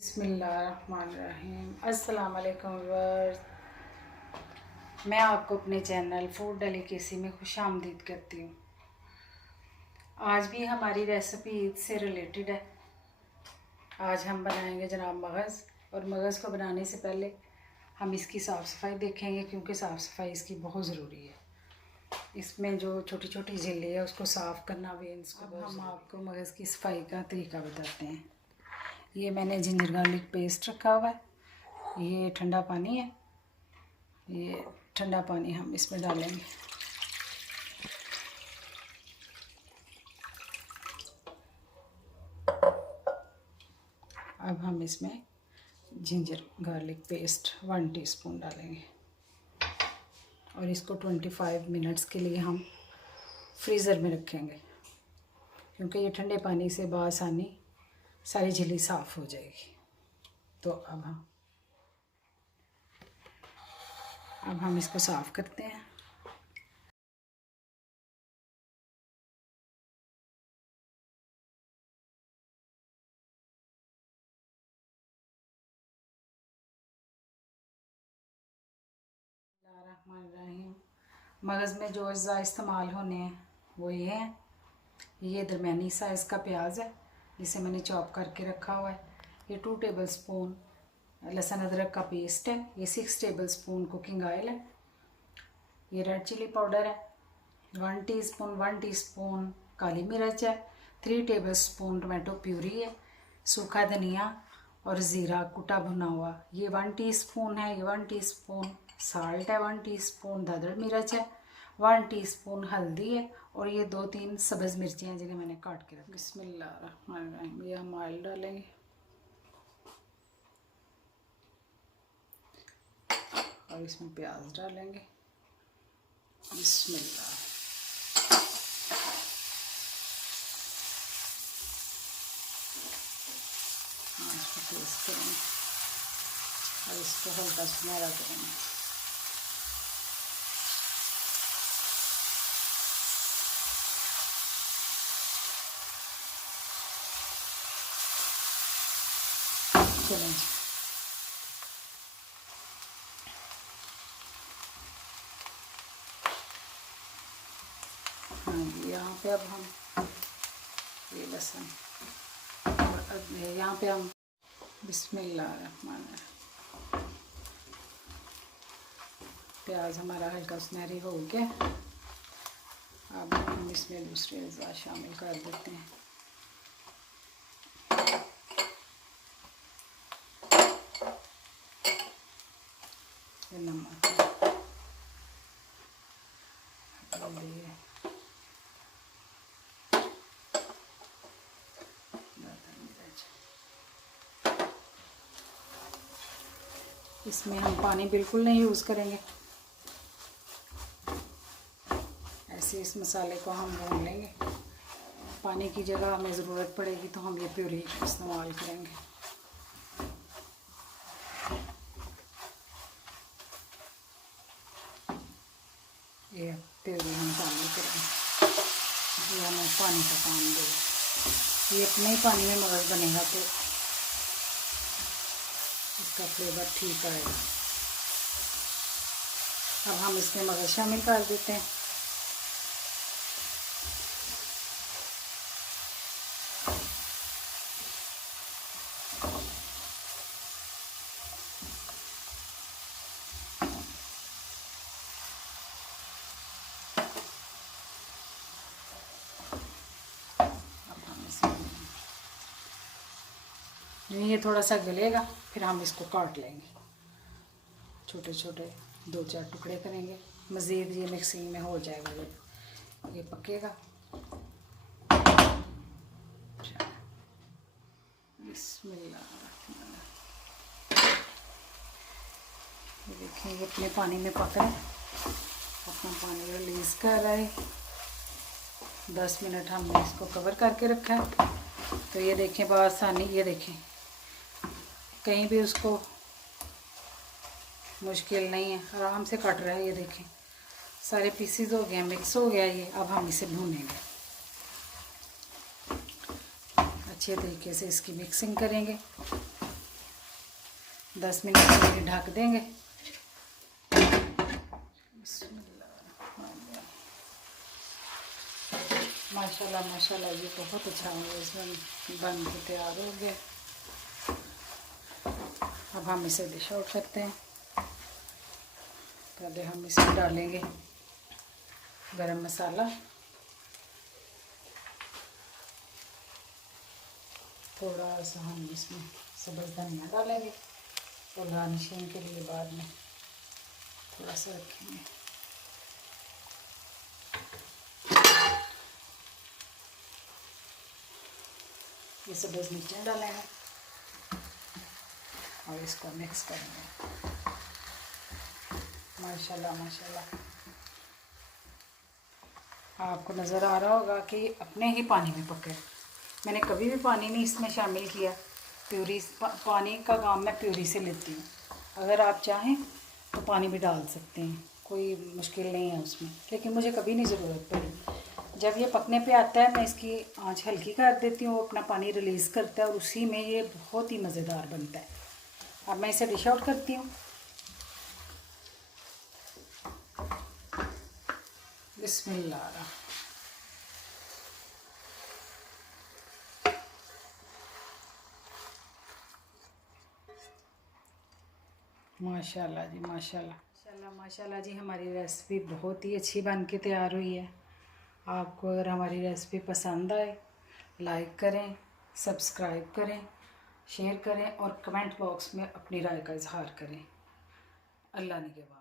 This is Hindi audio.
बिस्मिल्लाहिर्रहमानिर्रहीम। अस्सलाम वालेकुम व्यूअर्स, मैं आपको अपने चैनल फूड डेलिकेसी में खुशामदीद करती हूँ। आज भी हमारी रेसिपी ईद से रिलेटेड है। आज हम बनाएंगे जनाब मगज़, और मगज़ को बनाने से पहले हम इसकी साफ़ सफाई देखेंगे, क्योंकि साफ़ सफाई इसकी बहुत ज़रूरी है। इसमें जो छोटी छोटी झिल्ली है उसको साफ़ करना भी इसको। अब हम आपको मगज़ की सफाई का तरीका बताते हैं। ये मैंने जिंजर गार्लिक पेस्ट रखा हुआ है, ये ठंडा पानी है, ये ठंडा पानी हम इसमें डालेंगे। अब हम इसमें जिंजर गार्लिक पेस्ट 1 टीस्पून डालेंगे और इसको 25 मिनट्स के लिए हम फ्रीज़र में रखेंगे, क्योंकि ये ठंडे पानी से बआसानी सारी झिल्ली साफ़ हो जाएगी। तो अब हम इसको साफ़ करते हैं। मगज़ में जो अज़्ज़ा इस्तेमाल होने हैं वो ये हैं। ये दरमियानी साइज़ का प्याज है जिसे मैंने चॉप करके रखा हुआ है। ये 2 टेबलस्पून लहसुन अदरक का पेस्ट है। ये 6 टेबलस्पून कुकिंग ऑयल है। ये रेड चिली पाउडर है 1 टीस्पून काली मिर्च है, 3 टेबलस्पून टमाटो प्यूरी है, सूखा धनिया और ज़ीरा कुटा भुना हुआ ये 1 टीस्पून है। ये 1 टीस्पून साल्ट है, 1 टीस्पून दादड़ मिर्च है, 1 टीस्पून हल्दी है, और ये 2-3 सब्ज़ मिर्ची हैं जिन्हें मैंने काट के रखा। बिस्मिल्लाहिर्रहमानिर्रहीम। ये हम ऑयल डालेंगे और इसमें प्याज डालेंगे। बिस्मिल्लाह। इसको पेस्ट करेंगे और इसको हल्का सुनहरा करेंगे। चलें, हाँ, यहाँ पे अब हम ये लहसुन और यहाँ पे हम बिस्मिल्लाहिर्रहमानिर्रहीम। प्याज हमारा हल्का सुनहरी हो गया। अब हम इसमें दूसरे अज़्ज़ा शामिल कर देते हैं। नमक, हल्दी, इसमें हम पानी बिल्कुल नहीं यूज़ करेंगे। ऐसे इस मसाले को हम भून लेंगे। पानी की जगह हमें ज़रूरत पड़ेगी तो हम ये प्यूरी इस्तेमाल करेंगे। ये प्यूरी हम शामिल करेंगे। ये हमें पानी का काम देगा। ये अपने ही पानी में मगज़ बनेगा तो इसका फ्लेवर ठीक आएगा। अब हम इसमें मगज़ शामिल कर देते हैं। ये थोड़ा सा गलेगा, फिर हम इसको काट लेंगे। छोटे छोटे 2-4 टुकड़े करेंगे। मज़ीद ये मिक्सिंग में हो जाएगा जब ये पकेगा। बिस्मिल्लाह। ये देखिए, ये अपने पानी में पक रहा है, अपना पानी रिलीज़ कर रहा है। 10 मिनट हमने इसको कवर करके रखा है। तो ये देखें बआसानी, ये देखें कहीं भी उसको मुश्किल नहीं है, आराम से कट रहा है। ये देखें सारे पीसीज हो गए, मिक्स हो गया ये। अब हम इसे भूनेंगे। अच्छे तरीके से इसकी मिक्सिंग करेंगे। 10 मिनट के लिए ढक देंगे। माशाल्लाह माशाल्लाह ये बहुत अच्छा हो गया, इसमें बन के तैयार हो गया। अब हम इसे डिश आउट करते हैं। पहले हम इसमें डालेंगे गरम मसाला, थोड़ा सा हम इसमें सब्ज़ धनिया डालेंगे और गार्निशिंग के लिए बाद में थोड़ा सा रखेंगे। ये सब्ज़ मिर्चें डालेंगे और इसको मिक्स करेंगे। माशाल्लाह माशाल्लाह आपको नज़र आ रहा होगा कि अपने ही पानी में पके। मैंने कभी भी पानी नहीं इसमें शामिल किया। प्यूरी पानी का काम मैं प्यूरी से लेती हूँ। अगर आप चाहें तो पानी भी डाल सकते हैं, कोई मुश्किल नहीं है उसमें, लेकिन मुझे कभी नहीं ज़रूरत पड़ी। जब ये पकने पे आता है मैं इसकी आंच हल्की कर देती हूँ, वो अपना पानी रिलीज़ करता है और उसी में ये बहुत ही मज़ेदार बनता है। अब मैं इसे डिश आउट करती हूँ। बिस्मिल्लाह। माशाल्लाह जी माशाल्लाह माशाल्लाह जी, हमारी रेसिपी बहुत ही अच्छी बन के तैयार हुई है। आपको अगर हमारी रेसिपी पसंद आए, लाइक करें, सब्सक्राइब करें, शेयर करें और कमेंट बॉक्स में अपनी राय का इजहार करें। अल्लाह निगहबान।